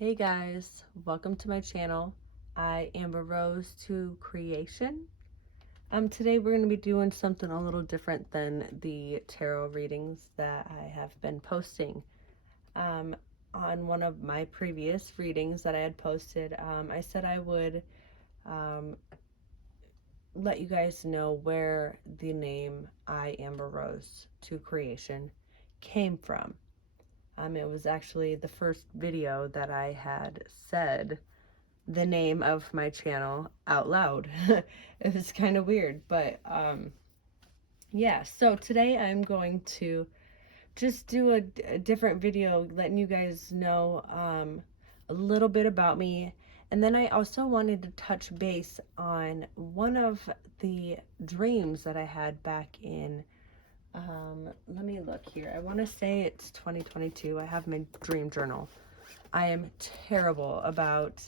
Hey guys, welcome to my channel. I am a Rose to Creation. Today we're going to be doing something a little different than the tarot readings that I have been posting. Um, on one of my previous readings that I had posted, I said I would um, let you guys know where the name I Am a Rose to Creation came from. It was actually the first video that I had said the name of my channel out loud. It was kind of weird, but yeah, so today I'm going to just do a different video letting you guys know a little bit about me. And then I also wanted to touch base on one of the dreams that I had back in let me look here. I want to say it's 2022. I have my dream journal. I am terrible about,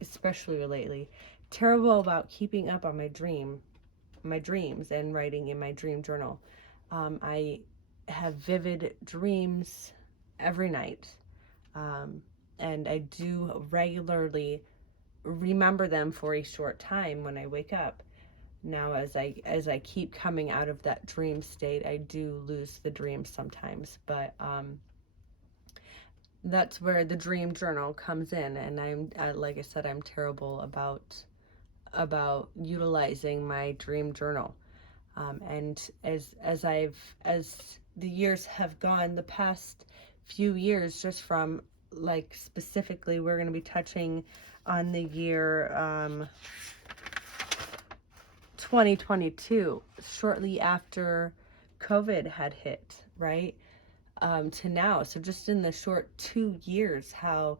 especially lately, terrible about keeping up on my dreams and writing in my dream journal. I have vivid dreams every night, um, and I do regularly remember them for a short time when I wake up. Now, as I keep coming out of that dream state, I do lose the dream sometimes, but that's where the dream journal comes in. And like I said, I'm terrible about utilizing my dream journal. And as the years have gone, the past few years, just from, like, specifically, we're going to be touching on the year 2022, shortly after COVID had hit, right? To now. So just in the short 2 years, how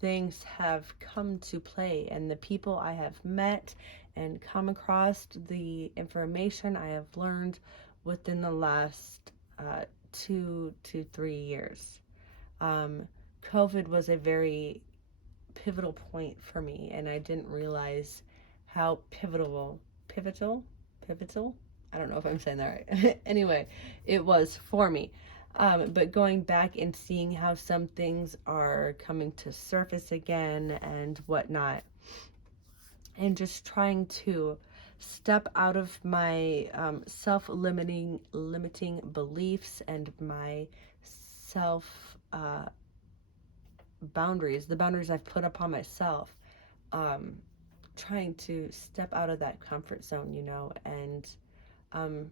things have come to play, and the people I have met and come across, the information I have learned within the last 2 to 3 years. Um, COVID was a very pivotal point for me, and I didn't realize how pivotal. I don't know if I'm saying that right. Anyway, it was for me. But going back and seeing how some things are coming to surface again and whatnot, and just trying to step out of my limiting beliefs and my self boundaries, the boundaries I've put upon myself. Um, Trying to step out of that comfort zone, and um,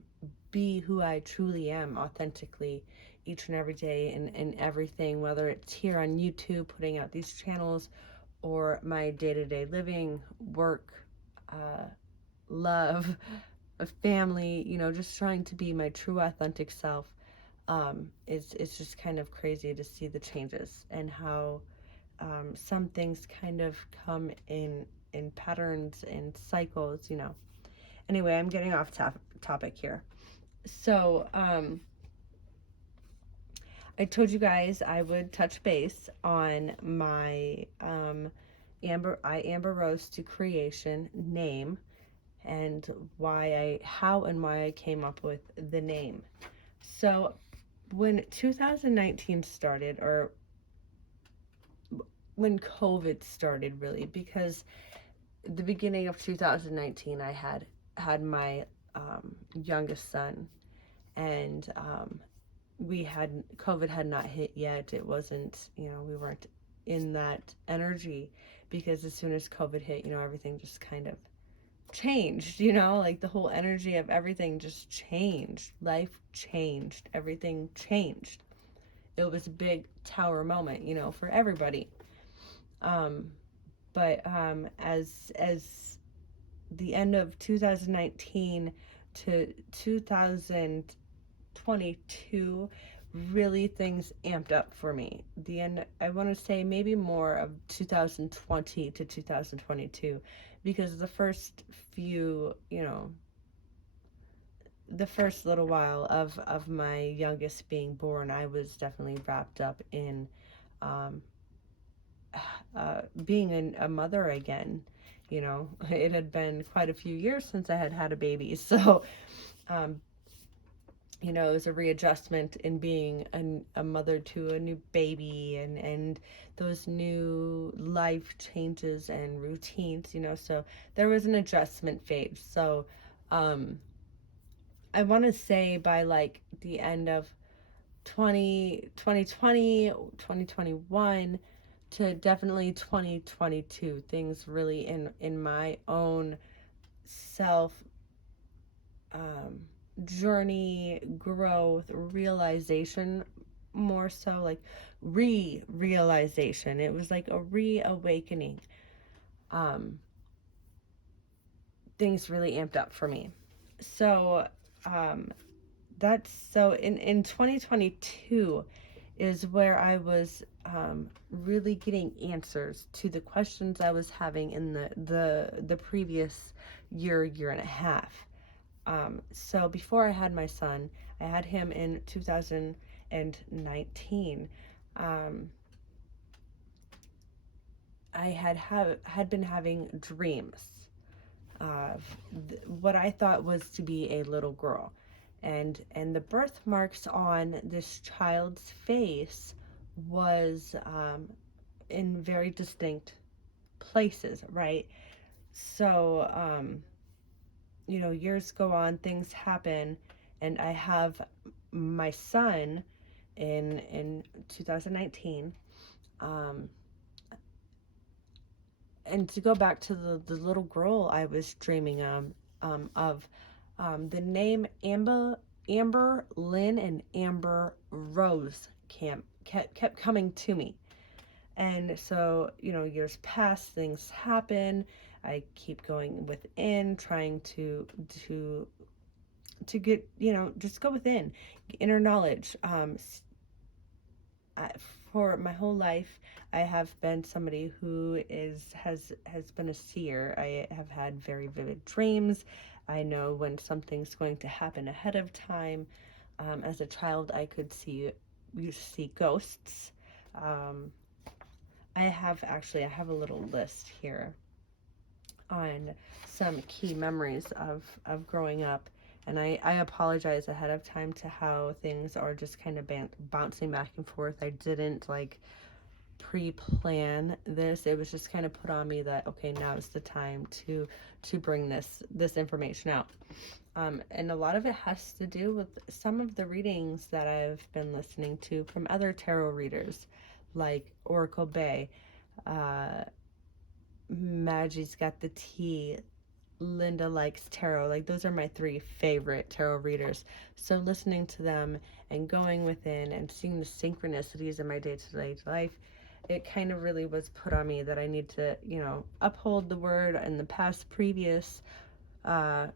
be who I truly am authentically each and every day, and everything, whether it's here on YouTube, putting out these channels, or my day-to-day living, work, uh, love, a family, just trying to be my true authentic self. It's just kind of crazy to see the changes and how some things kind of come in patterns and cycles. Anyway, I'm getting off topic here. So, I told you guys I would touch base on my Amber Rose to Creation name, and how and why I came up with the name. So, when 2019 started, or when COVID started, really, because the beginning of 2019, I had my youngest son, and COVID had not hit yet. It wasn't, we weren't in that energy, because as soon as COVID hit, everything just kind of changed, like the whole energy of everything just changed. Life changed, everything changed. It was a big tower moment, for everybody. Um, but as the end of 2019 to 2022, really things amped up for me. The end, I want to say maybe more of 2020 to 2022, because the first few, the first little while of my youngest being born, I was definitely wrapped up in um, being a mother again. It had been quite a few years since I had had a baby. So um, you know, it was a readjustment in being a mother to a new baby, and those new life changes and routines, you know, so there was an adjustment phase. So I want to say by like the end of 2021 to definitely 2022, things really in my own self um, journey, growth, realization, more so like realization. It was like a reawakening. Um, Things really amped up for me. So um, that's so in 2022 is where I was really getting answers to the questions I was having in the previous year and a half. So before I had my son, I had him in 2019. Um, I had been having dreams of what I thought was to be a little girl, and the birthmarks on this child's face was in very distinct places, right? So you know, years go on, things happen, and I have my son in 2019. Um, and to go back to the little girl I was dreaming of, the name Amber Lynn and Amber Rose kept coming to me. And so, you know, years pass, things happen. I keep going within, trying to get, you know, just go within, inner knowledge. I, for my whole life, I have been somebody who has been a seer. I have had very vivid dreams. I know when something's going to happen ahead of time. As a child, I could used to see ghosts. Um, I have a little list here on some key memories of growing up. And I apologize ahead of time to how things are just kind of bouncing back and forth. I didn't like pre-plan this. It was just kind of put on me that okay, now is the time to bring this information out. And a lot of it has to do with some of the readings that I've been listening to from other tarot readers, like Oracle Bay, uh, Maggie's Got the Tea, Linda Likes Tarot. Like, those are my three favorite tarot readers. So listening to them and going within and seeing the synchronicities in my day-to-day life, it kind of really was put on me that I need to, you know, uphold the word. In the past previous uh,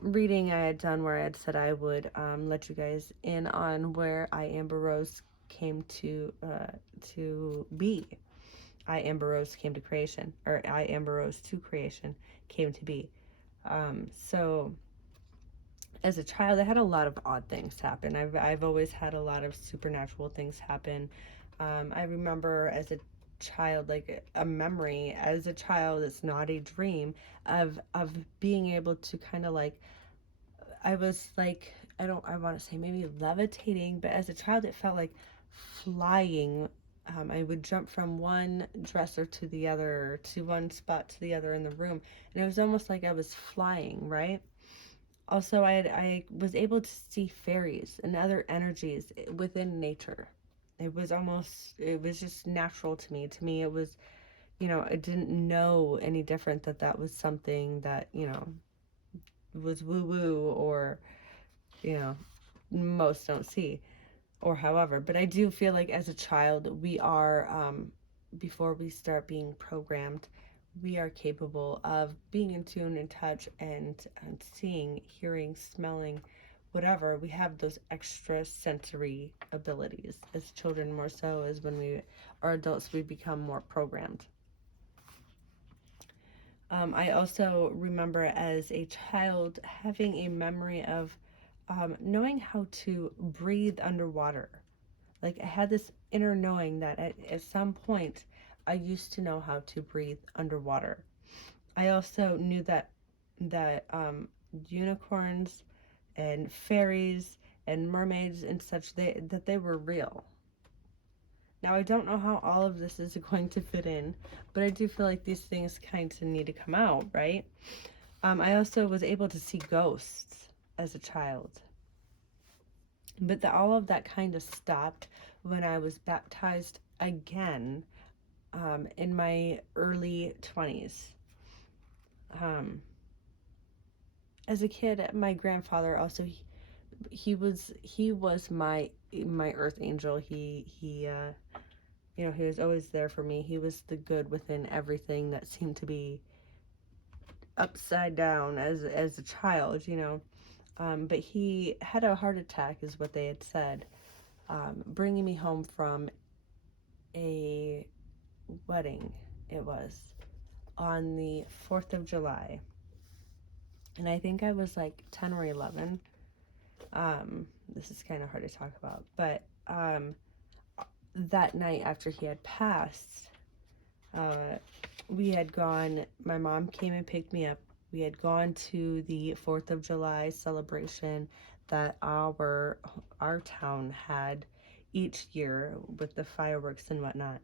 reading I had done, where I had said I would let you guys in on where I, Amber Rose, came to be. I, Amber Rose, came to creation, or I, Amber Rose, to creation, came to be. So as a child, I had a lot of odd things happen. I've always had a lot of supernatural things happen. I remember as a child, like a memory as a child, it's not a dream, of being able to kind of like, I was like, I want to say maybe levitating, but as a child, it felt like flying. I would jump from one dresser to the other, to one spot to the other in the room, and it was almost like I was flying, right? Also, I was able to see fairies and other energies within nature. It was just natural to me. To me, it was, you know, I didn't know any different that that was something that, you know, was woo woo, or, you know, most don't see, or however. But I do feel like as a child, we are, before we start being programmed, we are capable of being in tune, in touch, and seeing, hearing, smelling, whatever. We have those extra sensory abilities. As children, more so, as when we are adults, we become more programmed. I also remember as a child having a memory of knowing how to breathe underwater. Like, I had this inner knowing that at some point I used to know how to breathe underwater. I also knew that unicorns and fairies and mermaids and such, that they were real. Now, I don't know how all of this is going to fit in, but I do feel like these things kind of need to come out, right? I also was able to see ghosts as a child. But all of that kind of stopped when I was baptized again in my early 20s. As a kid, my grandfather also, he was my earth angel. He you know, he was always there for me. He was the good within everything that seemed to be upside down as a child, you know. But he had a heart attack, is what they had said, bringing me home from a wedding. It was on the 4th of July. And I think I was like 10 or 11. This is kind of hard to talk about. But that night after he had passed, we had gone, my mom came and picked me up. We had gone to the 4th of July celebration that our town had each year with the fireworks and whatnot.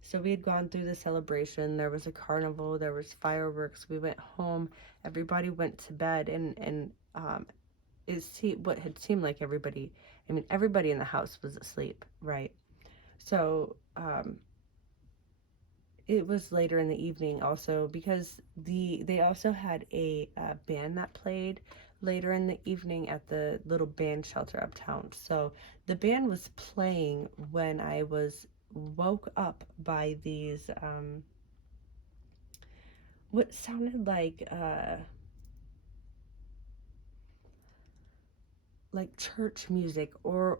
So we had gone through the celebration. There was a carnival, there was fireworks. We went home. Everybody went to bed, and what had seemed like everybody, I mean, everybody in the house was asleep, right? So it was later in the evening also, because they also had a band that played later in the evening at the little band shelter uptown. So the band was playing when I was woke up by these what sounded like church music, or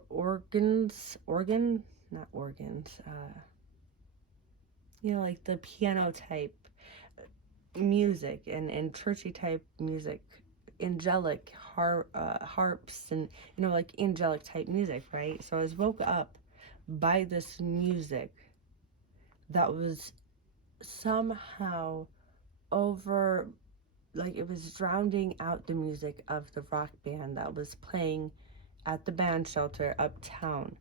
not organs, you know, like the piano type music, and churchy type music, angelic harps, and, you know, like angelic type music, right? So I was woke up by this music that was somehow over, like it was drowning out the music of the rock band that was playing at the band shelter uptown.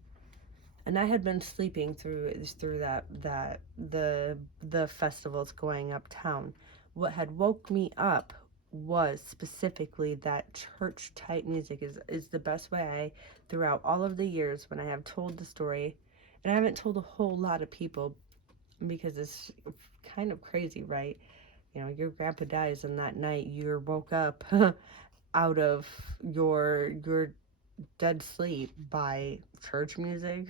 And I had been sleeping through that the festivals going uptown. What had woke me up was specifically that church type music. Is the best way I, throughout all of the years when I have told the story, and I haven't told a whole lot of people because it's kind of crazy, right? You know, your grandpa dies, and that night you're woke up out of your dead sleep by church music.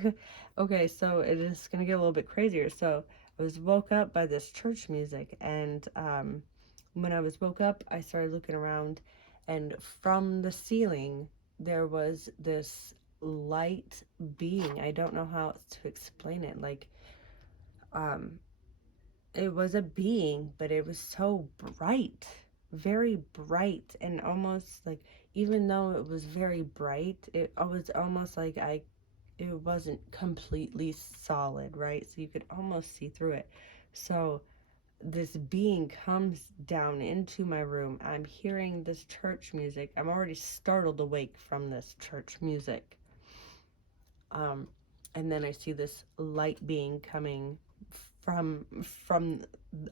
Okay, so it is gonna get a little bit crazier. So I was woke up by this church music, and when I was woke up, I started looking around, and from the ceiling there was this light being. I don't know how to explain it. Like, it was a being, but it was so bright, very bright, and almost like, even though it was very bright, it was almost like it wasn't completely solid, right? So you could almost see through it. So this being comes down into my room. I'm hearing this church music. I'm already startled awake from this church music. And then I see this light being coming from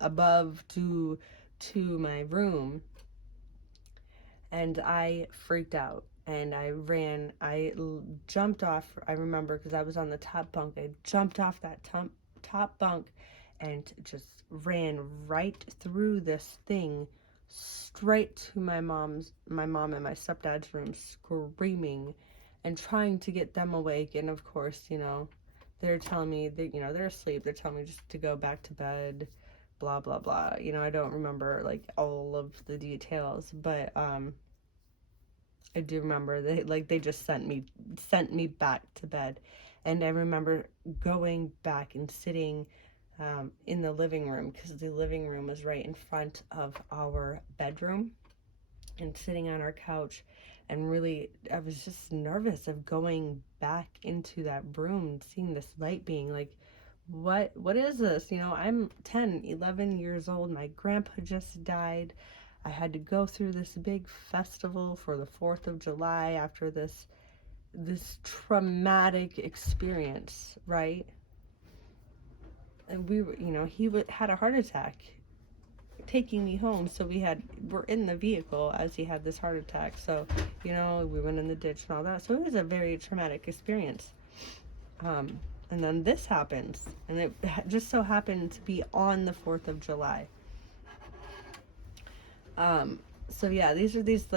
above to my room, and I freaked out, and I ran. Jumped off. I remember, because I was on the top bunk. I jumped off that top bunk and just ran right through this thing, straight to my mom and my stepdad's room, screaming and trying to get them awake. And of course, you know, they're telling me that, you know, they're asleep. They're telling me just to go back to bed, blah blah blah. You know, I don't remember like all of the details, but I do remember they just sent me back to bed. And I remember going back and sitting in the living room, because the living room was right in front of our bedroom, and sitting on our couch, and really I was just nervous of going back into that room and seeing this light being like, what is this? You know, I'm 10, 11 years old. My grandpa just died. I had to go through this big festival for the 4th of July after this this traumatic experience, right? And we were, he had a heart attack taking me home. So we're in the vehicle as he had this heart attack. So, we went in the ditch and all that. So it was a very traumatic experience. And then this happens, and it just so happened to be on the 4th of July. So yeah, these are these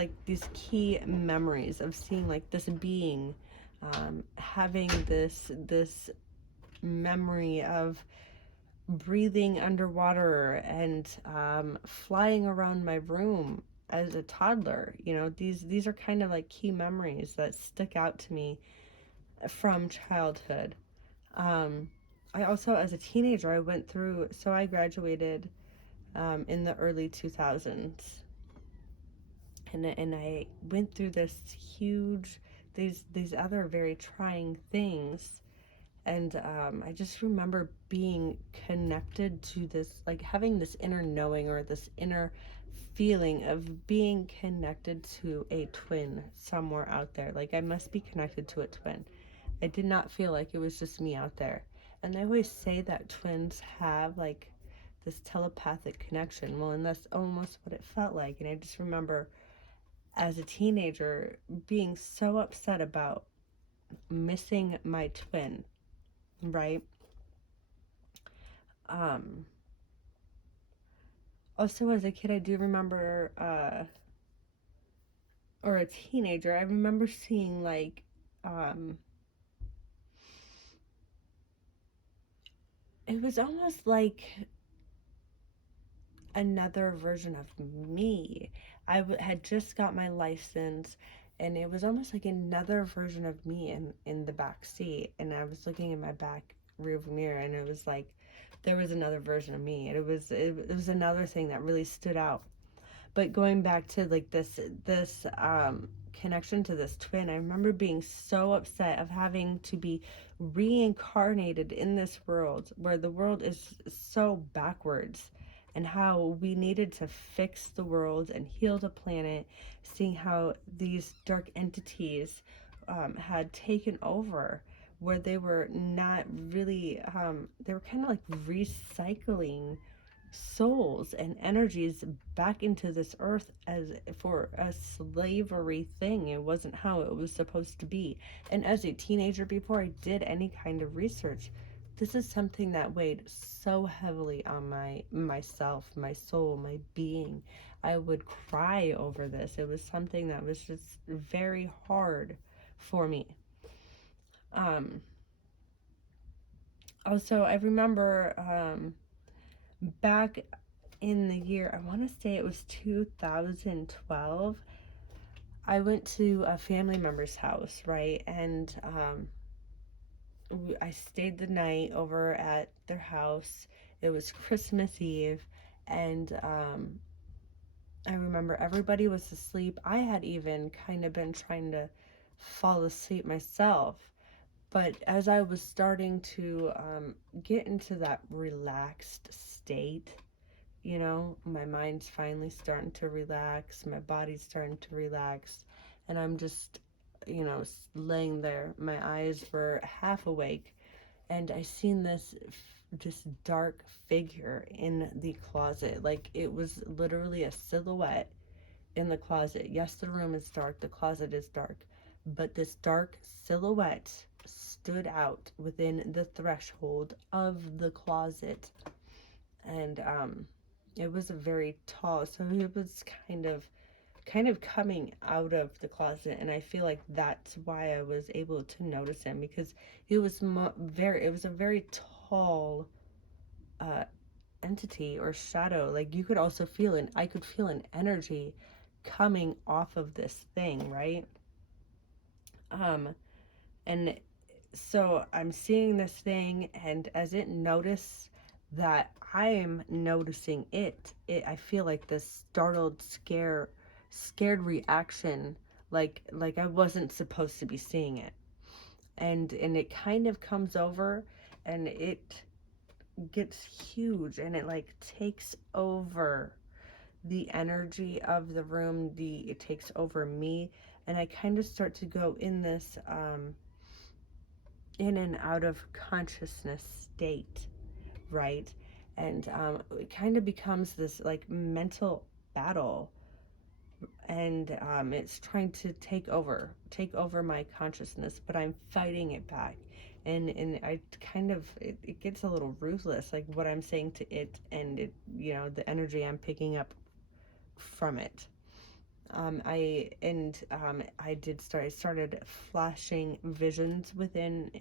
key memories of seeing like this being, having this memory of breathing underwater and flying around my room as a toddler. These are kind of like key memories that stick out to me from childhood. I also, as a teenager, I graduated in the early 2000s, and I went through these other very trying things. And I just remember being connected to this, like having this inner knowing or this inner feeling of being connected to a twin somewhere out there. Like I must be connected to a twin. I did not feel like it was just me out there. And they always say that twins have like this telepathic connection. Well, and that's almost what it felt like. And I just remember as a teenager being so upset about missing my twin, right? Also as a kid, I do remember, or a teenager, I remember seeing like, it was almost like another version of me. Had just got my license, and it was almost like another version of me in the back seat. And I was looking in my back rearview mirror, and it was like there was another version of me. And it was another thing that really stood out. But going back to like this connection to this twin, I remember being so upset of having to be reincarnated in this world where the world is so backwards, and how we needed to fix the world and heal the planet, seeing how these dark entities had taken over, where they were not really, they were kind of like recycling souls and energies back into this earth as for a slavery thing. It wasn't how it was supposed to be. And as a teenager, before I did any kind of research, this is something that weighed so heavily on myself, my soul, my being. I would cry over this. It was something that was just very hard for me. Also, I remember back in the year, I want to say it was 2012, I went to a family member's house, right? And I stayed the night over at their house. It was Christmas Eve, and I remember everybody was asleep. I had even kind of been trying to fall asleep myself. But as I was starting to get into that relaxed state, my mind's finally starting to relax, my body's starting to relax, and I'm just, laying there. My eyes were half awake, and I seen this dark figure in the closet. Like it was literally a silhouette in the closet. Yes, the room is dark, the closet is dark, but this dark silhouette stood out within the threshold of the closet. And it was a very tall, so it was kind of coming out of the closet, and I feel like that's why I was able to notice him, because it was it was a very tall entity or shadow. Like you could also feel it. I could feel an energy coming off of this thing, right? And so I'm seeing this thing, and as it noticed that I am noticing it, I feel like this startled, scared reaction, like I wasn't supposed to be seeing it. And it kind of comes over, and it gets huge, and it like takes over the energy of the room. It takes over me, and I kind of start to go in this in and out of consciousness state, right? And it kind of becomes this like mental battle, and it's trying to take over my consciousness, but I'm fighting it back. And I kind of, it gets a little ruthless, like what I'm saying to it, and it, you know, the energy I'm picking up from it. I started flashing visions within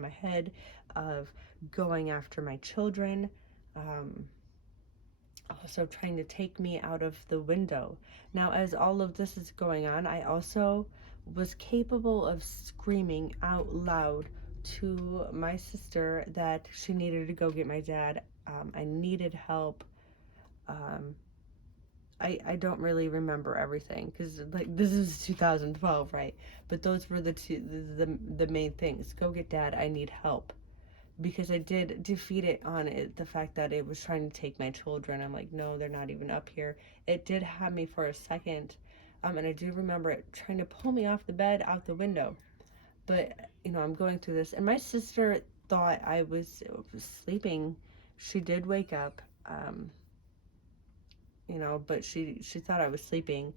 my head of going after my children, also trying to take me out of the window. Now, as all of this is going on, I also was capable of screaming out loud to my sister that she needed to go get my dad. I needed help. Um, I don't really remember everything because like this is 2012, right? But those were the main things. Go get dad. I need help, because I did defeat it on it, the fact that it was trying to take my children. I'm like, no, they're not even up here. It did have me for a second, and I do remember it trying to pull me off the bed out the window. But you know, I'm going through this, and my sister thought I was sleeping. She did wake up. You know, but she thought I was sleeping.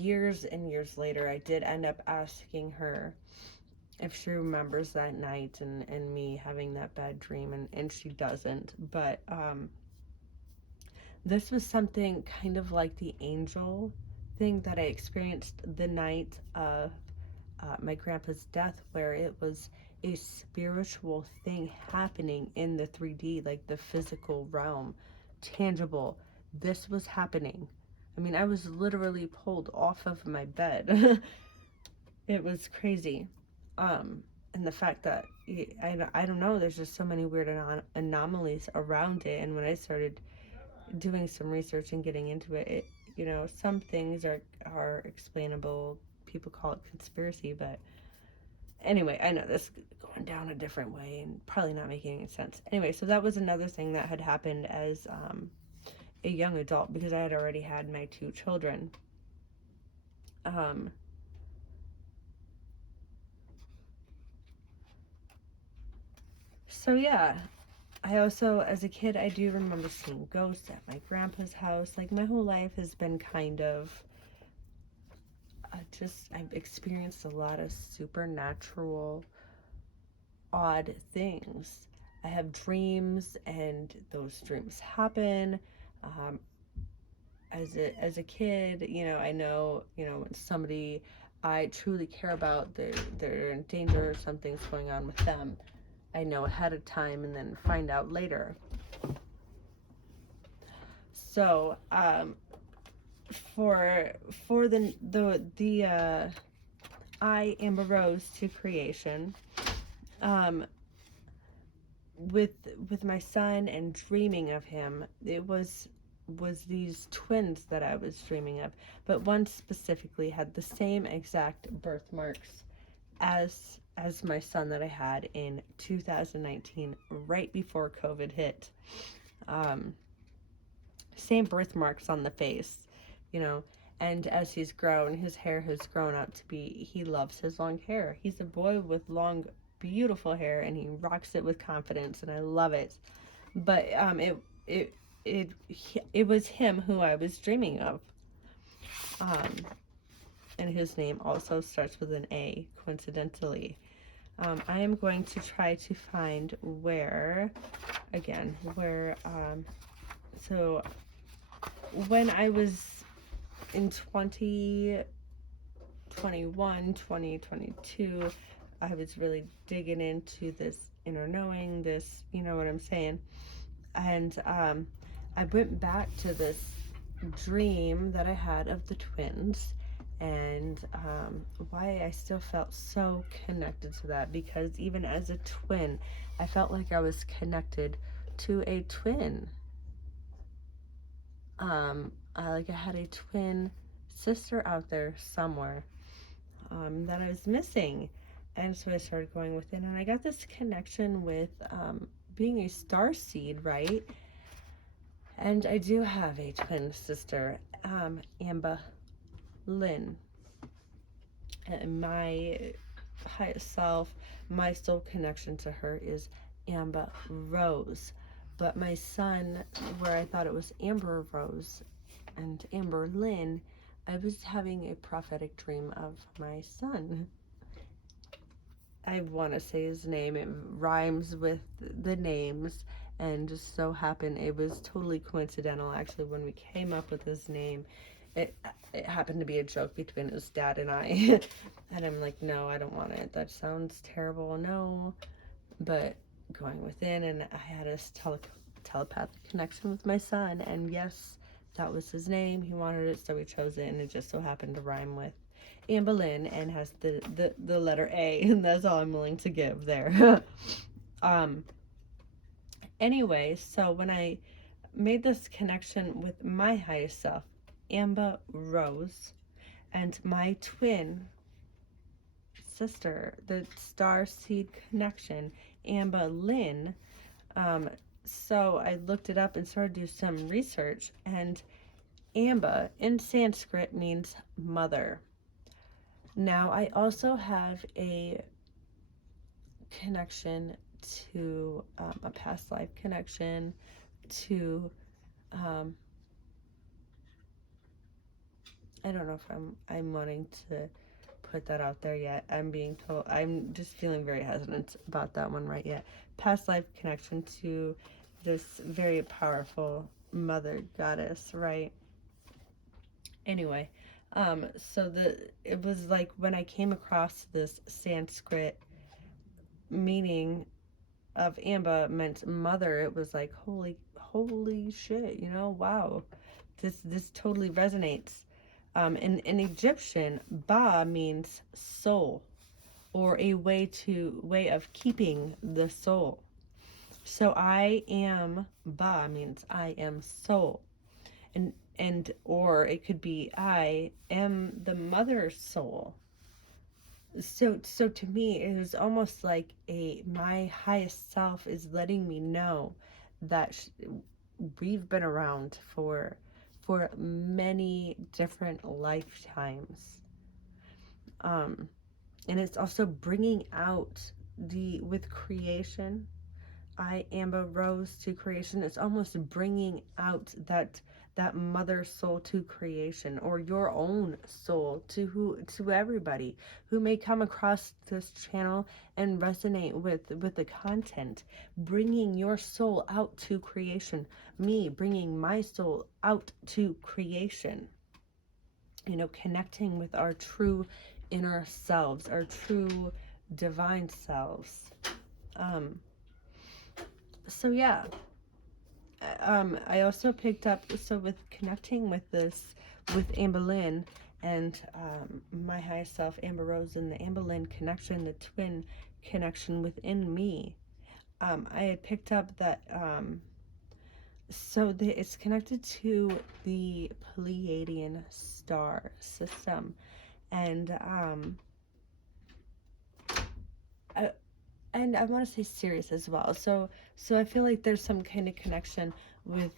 Years and years later, I did end up asking her if she remembers that night and me having that bad dream, and she doesn't. But this was something kind of like the angel thing that I experienced the night of my grandpa's death, where it was a spiritual thing happening in the 3D, like the physical realm, tangible. This was happening. I mean, I was literally pulled off of my bed. It was crazy. And the fact that, I don't know, there's just so many weird anomalies around it. And when I started doing some research and getting into it, you know, some things are explainable. People call it conspiracy, but anyway, I know this is going down a different way and probably not making any sense. Anyway, so that was another thing that had happened as a young adult, because I had already had my 2 children. So yeah, I also, as a kid, I do remember seeing ghosts at my grandpa's house. Like, my whole life has been kind of I've experienced a lot of supernatural, odd things. I have dreams, and those dreams happen. As a kid, you know, I know, you know, when somebody I truly care about, they're in danger or something's going on with them, I know ahead of time and then find out later. So, for the I, Amber Rose, to creation, with my son and dreaming of him, it was these twins that I was dreaming of, but one specifically had the same exact birthmarks as my son that I had in 2019, right before COVID hit. Same birthmarks on the face, you know. And as he's grown, his hair has grown out to be, he loves his long hair. He's a boy with long, beautiful hair, and he rocks it with confidence, and I love it. But it was him who I was dreaming of. And his name also starts with an A, coincidentally. I am going to try to find so when I was in 2021, 2022, I was really digging into this inner knowing, this, you know what I'm saying? And I went back to this dream that I had of the twins, and why I still felt so connected to that, because even as a twin, I felt like I was connected to a twin. I had a twin sister out there somewhere that I was missing. And so I started going within, and I got this connection with being a star seed, right? And I do have a twin sister, Amber Lynn. And my highest self, my soul connection to her is Amber Rose. But my son, where I thought it was Amber Rose and Amber Lynn, I was having a prophetic dream of my son. I want to say his name. It rhymes with the names, and just so happened it was totally coincidental. Actually, when we came up with his name, it it happened to be a joke between his dad and I. And I'm like, no, I don't want it. That sounds terrible. No, but going within, and I had a telepathic connection with my son, and yes, that was his name. He wanted it, so we chose it, and it just so happened to rhyme with Anne Boleyn and has the letter A, and that's all I'm willing to give there. um anyway, so when I made this connection with my highest self, Amber Rose, and my twin sister, the star seed connection, Amber Lynn, so I looked it up and started to do some research, and Amba in Sanskrit means mother. Now, I also have a connection to a past life connection to, I don't know if I'm wanting to put that out there yet. I'm just feeling very hesitant about that one right yet. Past life connection to this very powerful mother goddess, right? Anyway, so it was like when I came across this Sanskrit meaning of Amba meant mother, it was like holy shit, wow. This totally resonates. In Egyptian, Ba means soul, or a way of keeping the soul. So I am Ba means I am soul. And or it could be I am the mother soul. So to me it was almost like my highest self is letting me know that we've been around for many different lifetimes. And it's also bringing out with creation, I am a rose to creation. It's almost bringing out that mother soul to creation, or your own soul to everybody who may come across this channel and resonate with the content. Bringing your soul out to creation. Me bringing my soul out to creation. Connecting with our true inner selves, our true divine selves. So yeah, I also picked up, so with connecting with Amber Lynn and my highest self, Amber Rose, and the Amber Lynn connection, the twin connection within me, I had picked up that, it's connected to the Pleiadian star system, and I want to say Sirius as well. So I feel like there's some kind of connection with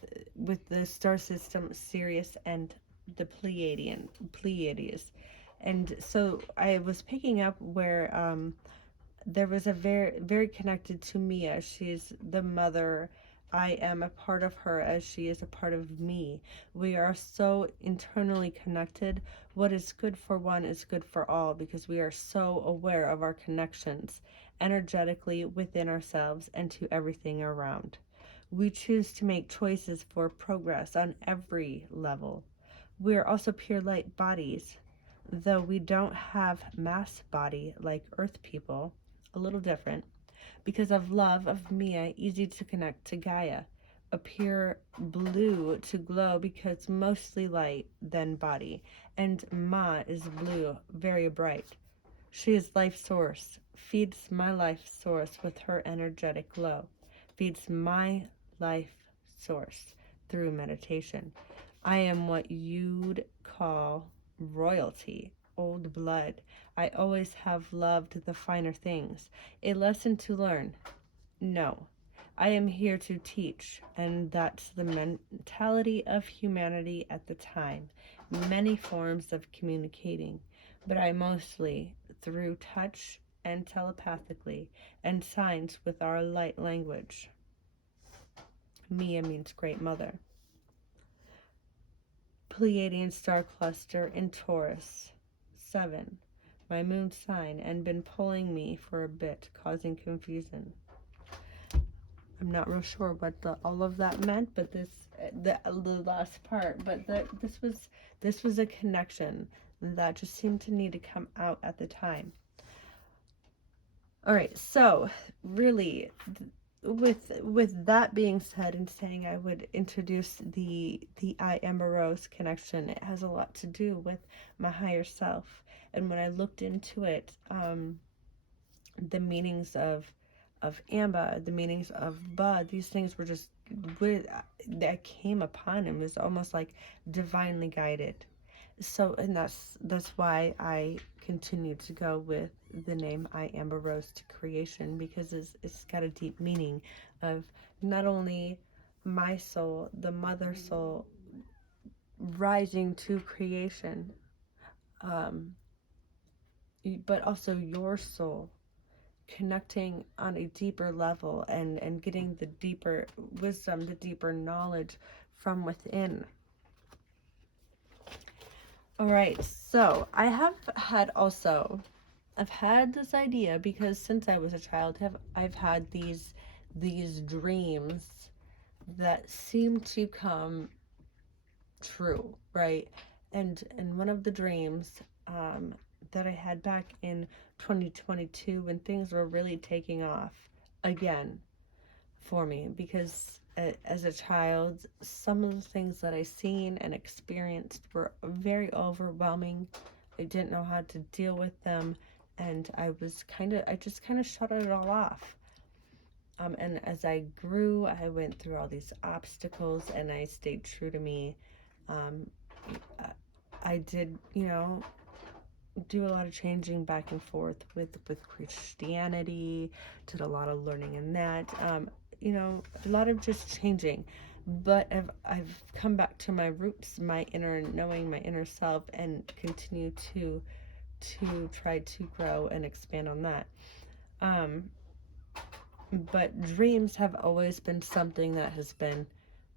the star system Sirius and the Pleiades. And so I was picking up where there was a very connected to Mia. She's the mother. I am a part of her as she is a part of me. We are so internally connected. What is good for one is good for all, because we are so aware of our connections energetically within ourselves and to everything around. We choose to make choices for progress on every level. We are also pure light bodies, though we don't have mass body like Earth people, a little different. Because of love of Mia, easy to connect to Gaia. Appear blue to glow because mostly light, then body. And Ma is blue, very bright. She is life source, feeds my life source with her energetic glow. Feeds my life source through meditation. I am what you'd call royalty, old blood. I always have loved the finer things. A lesson to learn? No. I am here to teach, and that's the mentality of humanity at the time. Many forms of communicating. but I mostly through touch and telepathically and signs with our light language. Mia means great mother. Pleiadian star cluster in Taurus. 7. My moon sign and been pulling me for a bit, causing confusion. I'm not real sure what all of that meant, but the last part, but this was a connection that just seemed to need to come out at the time. All right, so really, with that being said, and saying I would introduce the I Amber Rose connection, it has a lot to do with my higher self. And when I looked into it, the meanings of Amber, the meanings of Bud, these things were just that came upon him. It was almost like divinely guided. So, and that's why I continue to go with the name I Amber Rose to creation, because it's got a deep meaning of not only my soul, the mother soul, rising to creation, but also your soul connecting on a deeper level and getting the deeper wisdom, the deeper knowledge from within. All right, so I've had this idea because since I was a child, I've had these dreams that seem to come true, right? And one of the dreams that I had back in 2022, when things were really taking off again for me, because as a child, some of the things that I seen and experienced were very overwhelming. I didn't know how to deal with them, and I just kind of shut it all off. And as I grew, I went through all these obstacles, and I stayed true to me. I did, do a lot of changing back and forth with Christianity, did a lot of learning in that, a lot of just changing. But I've come back to my roots, my inner knowing, my inner self, and continue to try to grow and expand on that. But dreams have always been something that has been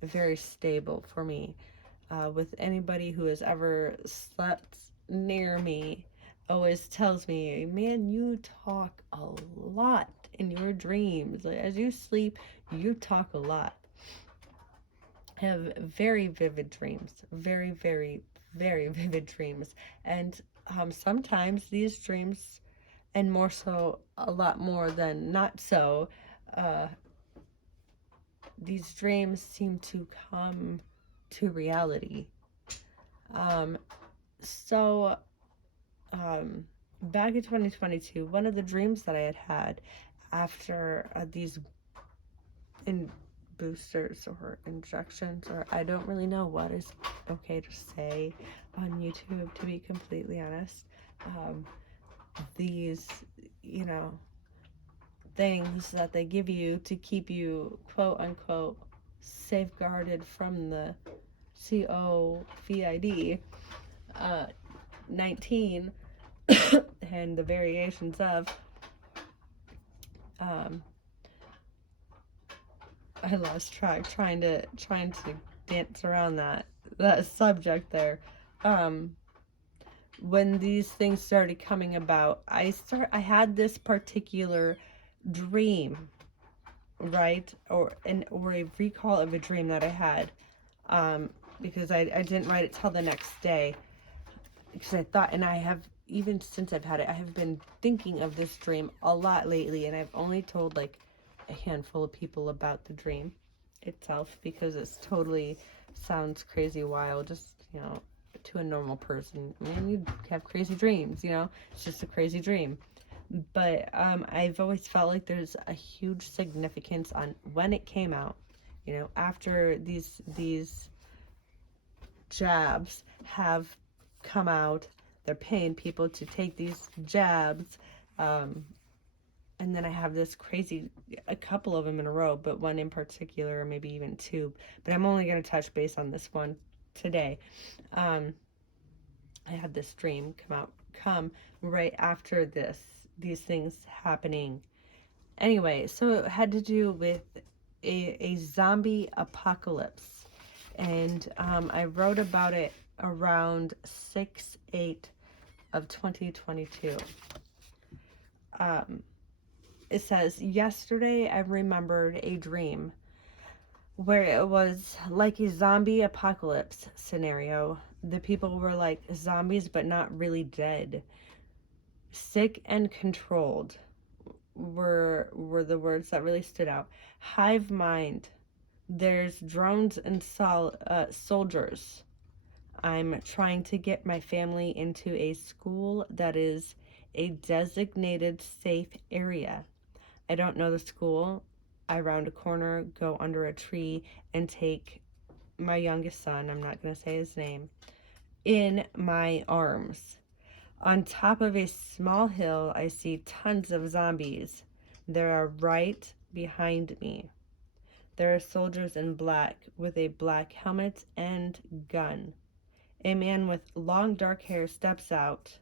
very stable for me. With anybody who has ever slept near me, always tells me, man, you talk a lot in your dreams. Like, as you sleep, you talk a lot. I have very vivid dreams, very, very, very vivid dreams. And sometimes these dreams, and more so, a lot more than not so, these dreams seem to come to reality. So back in 2022, one of the dreams that I had after these boosters or injections, or I don't really know what is okay to say on YouTube, to be completely honest, these, things that they give you to keep you, quote unquote, safeguarded from the COVID 19 and the variations of. I lost track trying to dance around that subject there. When these things started coming about, I had this particular dream, right? Or a recall of a dream that I had, because I didn't write it till the next day, because I thought, and I have, even since I've had it, I have been thinking of this dream a lot lately, and I've only told like a handful of people about the dream itself, because it's totally sounds crazy wild, just, to a normal person. I mean, you have crazy dreams, it's just a crazy dream. But I've always felt like there's a huge significance on when it came out, after these jabs have come out, they're paying people to take these jabs, and then I have this crazy, a couple of them in a row, but one in particular, or maybe even two, but I'm only going to touch base on this one today. I had this dream come right after these things happening. Anyway, so it had to do with a zombie apocalypse. And I wrote about it around 6/8 of 2022. It says, yesterday I remembered a dream where it was like a zombie apocalypse scenario. The people were like zombies, but not really dead. Sick and controlled were the words that really stood out. Hive mind. There's drones and soldiers. I'm trying to get my family into a school that is a designated safe area. I don't know the school. I round a corner, go under a tree, and take my youngest son, I'm not going to say his name, in my arms. On top of a small hill, I see tons of zombies. They are right behind me. There are soldiers in black with a black helmet and gun. A man with long dark hair steps out,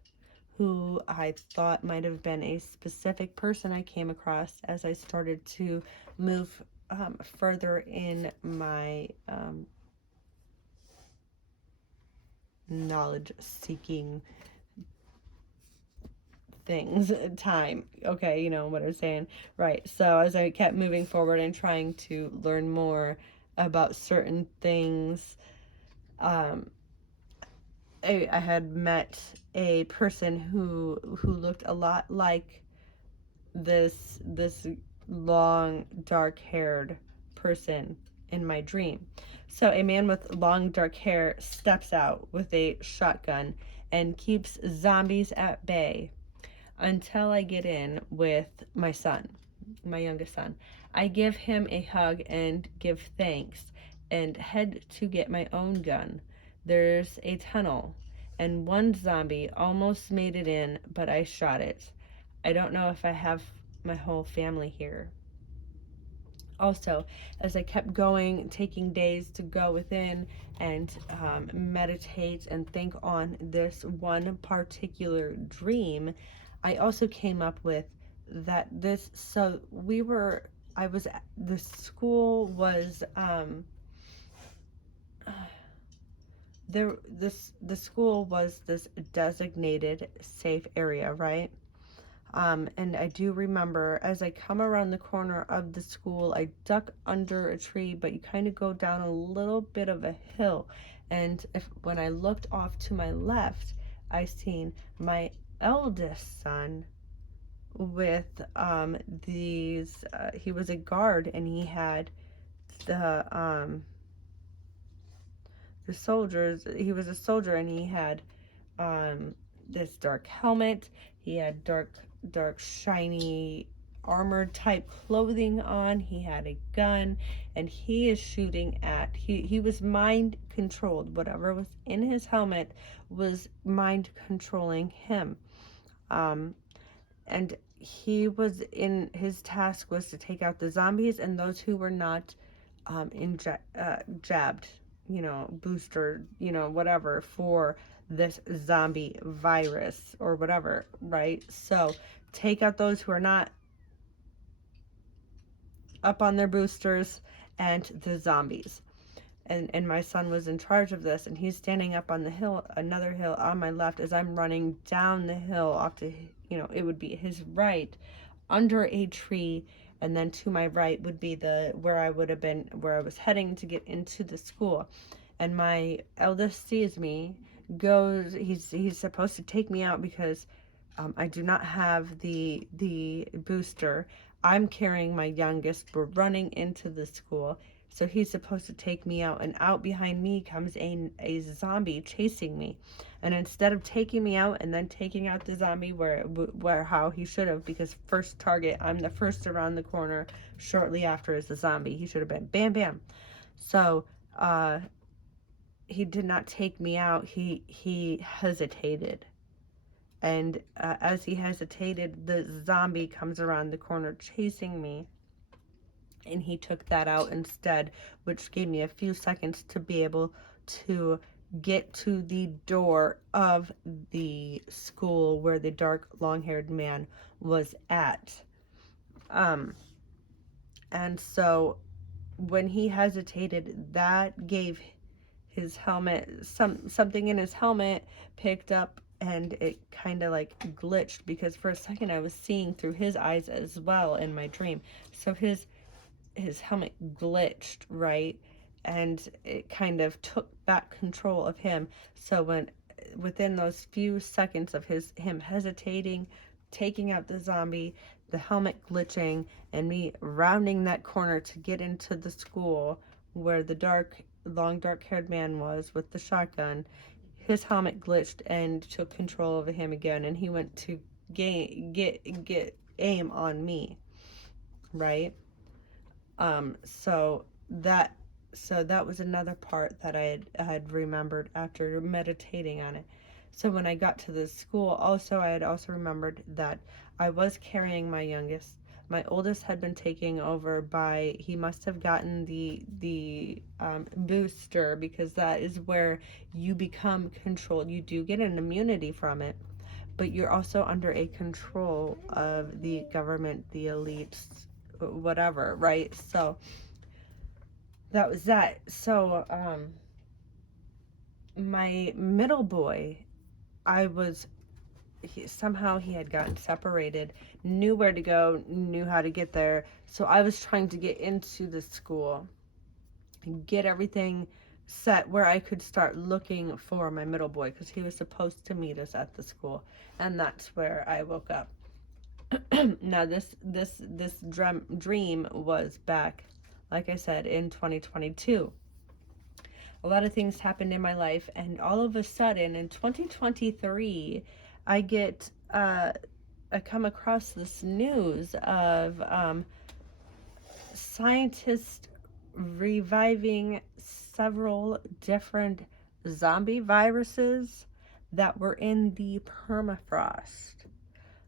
who I thought might have been a specific person I came across as I started to move further in my knowledge seeking things time. Okay, you know what I'm saying, right? So as I kept moving forward and trying to learn more about certain things, I had met a person who looked a lot like this long dark haired person in my dream. So a man with long dark hair steps out with a shotgun and keeps zombies at bay until I get in with my son, my youngest son. I give him a hug and give thanks and head to get my own gun. There's a tunnel, and one zombie almost made it in, but I shot it. I don't know if I have my whole family here. Also, as I kept going, taking days to go within and meditate and think on this one particular dream, I also came up with that this, so we were, I was, the school was, the school was this designated safe area, right? And I do remember as I come around the corner of the school, I duck under a tree, but you kind of go down a little bit of a hill. And when I looked off to my left, I seen my eldest son with he was a guard, and he had the soldiers. He was a soldier, and he had this dark helmet. He had dark shiny armor type clothing on. He had a gun, and he is shooting at, he was mind controlled. Whatever was in his helmet was mind controlling him. And he was in, his task was to take out the zombies and those who were not jabbed, you know, booster, you know, whatever, for this zombie virus or whatever, right? So take out those who are not up on their boosters and the zombies. And my son was in charge of this, and he's standing up on the hill, another hill on my left, as I'm running down the hill off to, you know, it would be his right, under a tree, and then to my right would be where I would have been, where I was heading to get into the school. And my eldest sees me, goes, he's supposed to take me out because I do not have the booster. I'm carrying my youngest. We're running into the school. So he's supposed to take me out, and out behind me comes a zombie chasing me. And instead of taking me out and then taking out the zombie where how he should have, because first target, I'm the first around the corner, shortly after is the zombie. He should have been bam bam. So he did not take me out. He hesitated. And as he hesitated, the zombie comes around the corner chasing me. And he took that out instead, which gave me a few seconds to be able to get to the door of the school where the dark long-haired man was at. And so when he hesitated, that gave his helmet, something in his helmet picked up, and it kind of like glitched, because for a second I was seeing through his eyes as well in my dream. So his helmet glitched, right? And it kind of took back control of him. So within those few seconds of him hesitating, taking out the zombie, the helmet glitching, and me rounding that corner to get into the school where the dark-haired man was with the shotgun, his helmet glitched and took control of him again, and he went to get aim on me, right? So that was another part that I had remembered after meditating on it. So when I got to the school, also I had also remembered that I was carrying my youngest. My oldest had been taken over by, he must have gotten the booster, because that is where you become controlled. You do get an immunity from it, but you're also under a control of the government, the elites, whatever, right? So that was that. So my middle boy, somehow he had gotten separated, knew where to go, knew how to get there. So I was trying to get into the school, get everything set where I could start looking for my middle boy, because he was supposed to meet us at the school, and that's where I woke up. Now this dream was back, like I said, in 2022. A lot of things happened in my life, and all of a sudden in 2023 I come across this news of scientists reviving several different zombie viruses that were in the permafrost.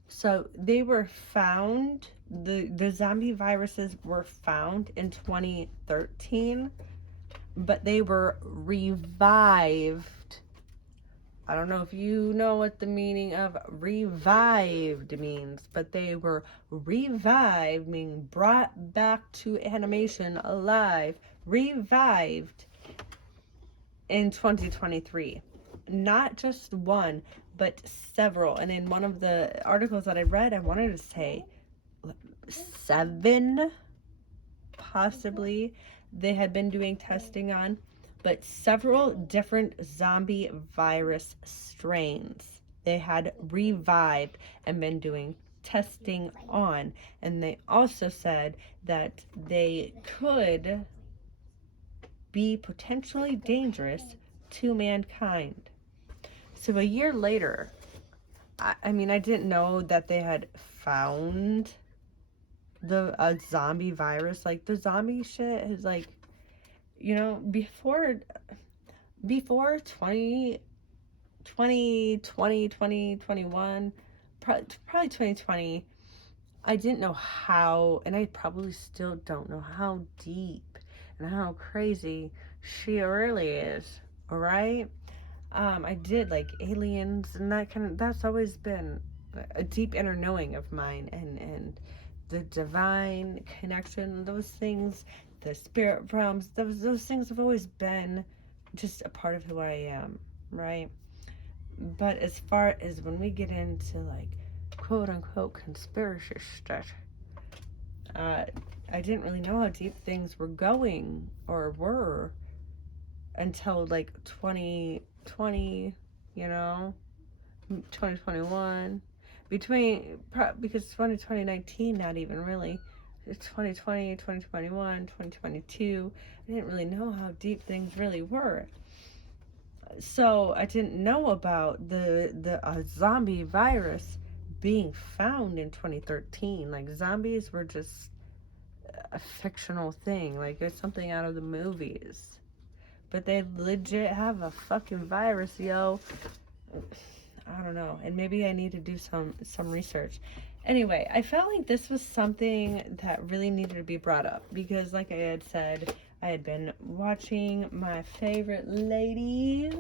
So they were found, the zombie viruses were found in 2013, but they were revived. I don't know if you know what the meaning of revived means, but they were revived, meaning brought back to animation, alive, revived in 2023. Not just one, but several. And in one of the articles that I read, I wanted to say 7, possibly, they had been doing testing on, but several different zombie virus strains they had revived and been doing testing on. And they also said that they could be potentially dangerous to mankind. So a year later, I mean, I didn't know that they had found the zombie virus. Like, the zombie shit is like, you know, before 2020, 2021, probably 2020, I didn't know how, and I probably still don't know how deep and how crazy she really is, alright? I did like aliens and that's always been a deep inner knowing of mine, and the divine connection, those things, the spirit realms, those things have always been just a part of who I am, right? But as far as when we get into like quote unquote conspiracy stuff, I didn't really know how deep things were going or were until like 2020, you know, 2021, because 2019, not even really. It's 2020, 2021, 2022. I didn't really know how deep things really were. So I didn't know about the zombie virus being found in 2013. Like, zombies were just a fictional thing. Like, it's something out of the movies. But they legit have a fucking virus, yo. I don't know. And maybe I need to do some research. Anyway, I felt like this was something that really needed to be brought up because, like I had said, I had been watching my favorite ladies,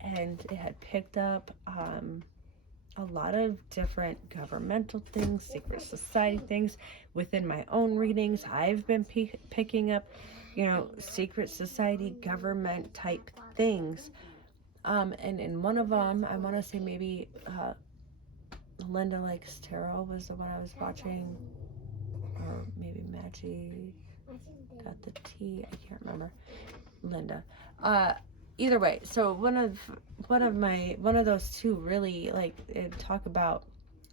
and it had picked up a lot of different governmental things, secret society things within my own readings. I've been picking up, secret society, government type things. And in one of them, I want to say maybe Linda Likes Tarot was the one I was watching, or maybe Maggie got the T. I can't remember. Linda. Either way, so one of those two really talk about.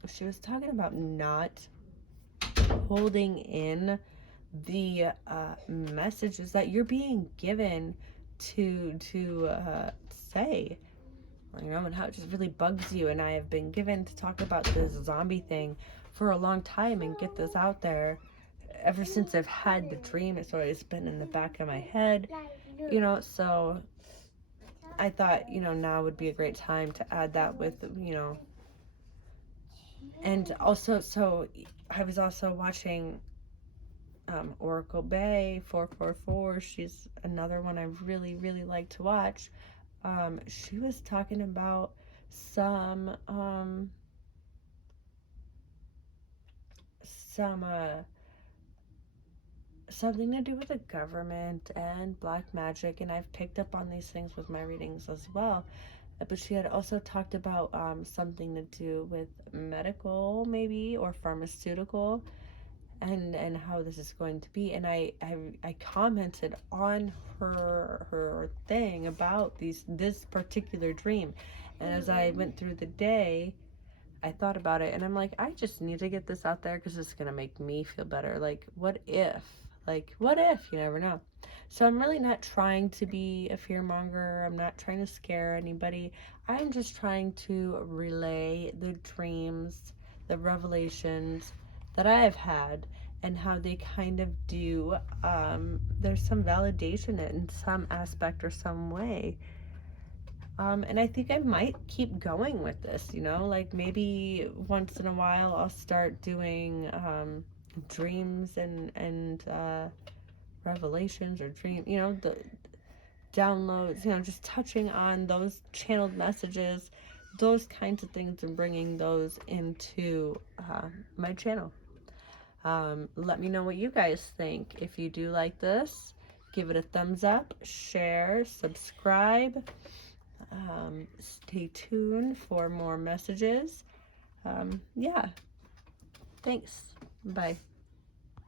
She was talking about not holding in the messages that you're being given to say, and how it just really bugs you. And I have been given to talk about this zombie thing for a long time and get this out there. Ever since I've had the dream, it's always been in the back of my head, so I thought, now would be a great time to add that with, and also, so I was also watching Oracle Bay 444. She's another one I really, really like to watch. She was talking about some something to do with the government and black magic, and I've picked up on these things with my readings as well. But she had also talked about something to do with medical, maybe, or pharmaceutical, and how this is going to be. And I commented on her thing about this particular dream, and as I went through the day, I thought about it, and I'm like, I just need to get this out there because it's gonna make me feel better. Like, what if? Like, what if? You never know. So I'm really not trying to be a fearmonger. I'm not trying to scare anybody. I'm just trying to relay the dreams, the revelations that I've had, and how they kind of do. There's some validation in some aspect or some way. And I think I might keep going with this, like maybe once in a while I'll start doing dreams and revelations or the downloads, just touching on those channeled messages, those kinds of things, and bringing those into my channel. Let me know what you guys think. If you do like this, give it a thumbs up, share, subscribe. Stay tuned for more messages. Yeah. Thanks. Bye.